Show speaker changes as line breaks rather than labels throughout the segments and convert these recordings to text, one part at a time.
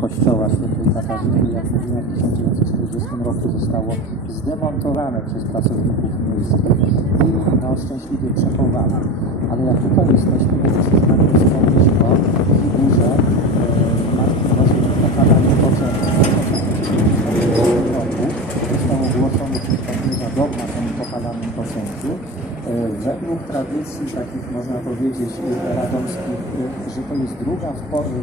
kościoła świętej Katarzyny, jak mówiłem, w 1940 roku zostało zdemontowane przez pracowników miejskich i no, szczęśliwie przechowane. Ale jak tutaj jesteśmy, to muszę z Panią wspomnieć o figurze e, Matki Bożej Pokazanej Poczęciu roku. Został przez papieża dogma Według tradycji takich można powiedzieć e, radomskich, e, że to jest druga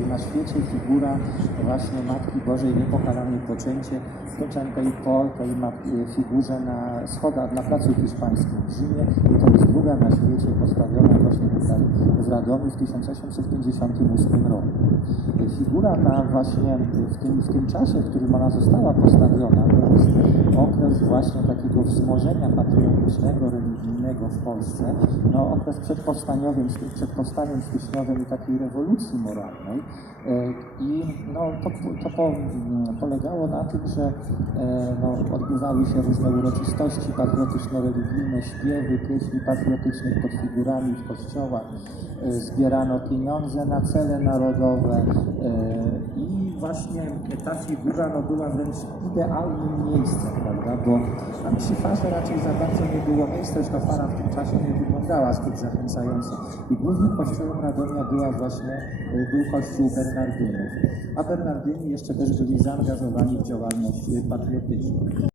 na świecie figura właśnie Matki Bożej Niepokalanej Poczęcie, poczętej po tej mat- e, figurze na schodach na Placu Hiszpańskim w Rzymie i to jest druga na świecie postawiona właśnie tutaj w Radomiu w 1858 roku. E, Figura ta właśnie w tym, w tym czasie, w którym ona została postawiona, to jest okres właśnie takiego wzmożenia patriotycznego, religijnego w Polsce, no okres przedpowstaniowy, przed powstaniem styczniowym i takiej rewolucji moralnej. E, I no, to, to po, m, polegało na tym, że e, no, odbywały się różne uroczystości patriotyczno-religijne, śpiewy, pieśni patriotycznych pod figurami w kościołach, e, zbierano pieniądze na cele narodowe właśnie ta figura no, była wręcz idealnym miejscem, prawda, bo tam przy farze raczej za bardzo nie było miejsca, zresztą fara w tym czasie nie wyglądała zbyt zachęcająco. I głównym kościołem Radomia była właśnie, e, był kościół Bernardynów, a Bernardyni jeszcze też byli zaangażowani w działalność e, patriotyczną.